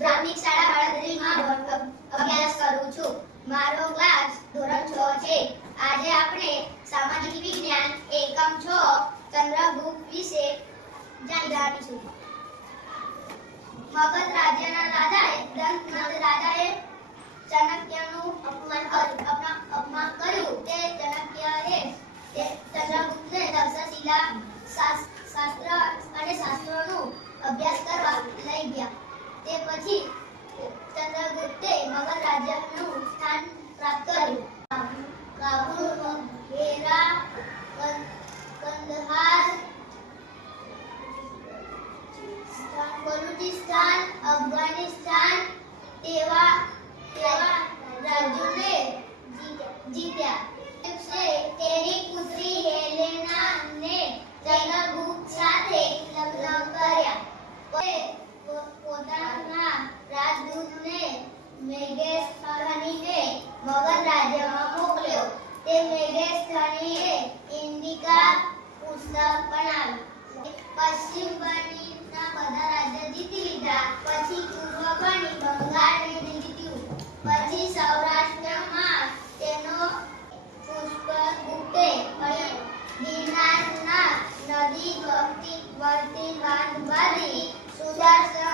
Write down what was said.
બ્રાહ્મણિક શાળા હળદરીમાં અભ્યાસ કરું છું. મારો ક્લાસ ધોરણ 6 છે. આજે આપણે સામાજિક વિજ્ઞાન એકમ 6 ચંદ્રગુપ્ત વિશે જાણીશું. મગધ રાજ્યના રાજાએ દંતનંદ રાજાએ ચાણક્યનું અપમાન કર્યું. તે ચાણક્યએ ચંદ્રગુપ્તને તક્ષશિલા શાસ્ત્ર અને શાસ્ત્રોનો અભ્યાસ કરવા લઈ ગયા. તે પછી ચંદ્રગુપ્તે મગધ રાજ્યનું સ્થાન પ્રાપ્ત કર્યું. કાબુલ, હેરા, કંદહાર, બલુચિસ્તાન, અફઘાનિસ્તાન એવા રાજ્યોને જીત્યા. તેની પુત્રી હેલેનાને ચંદ્રગુપ્ત સાથે લગ્ન કર્યા. પોતાના રાજદૂતને મેઘેશથણીને મગધ રાજ્યમાં મોકલ્યો. તે મેઘેશથણીએ ઇન્ડિકા પુસ્તક બનાવ્યું. પશ્ચિમ બળીના બધા રાજ્ય જીતી લીધા. પછી પૂર્વ બળી બંગાળને જીત્યું. પછી સૌરાષ્ટ્રમાં તેનો પુષ્પગુપ્તે ગિરનારના નદી વર્તી બાંધ બાંધી સુદર્શન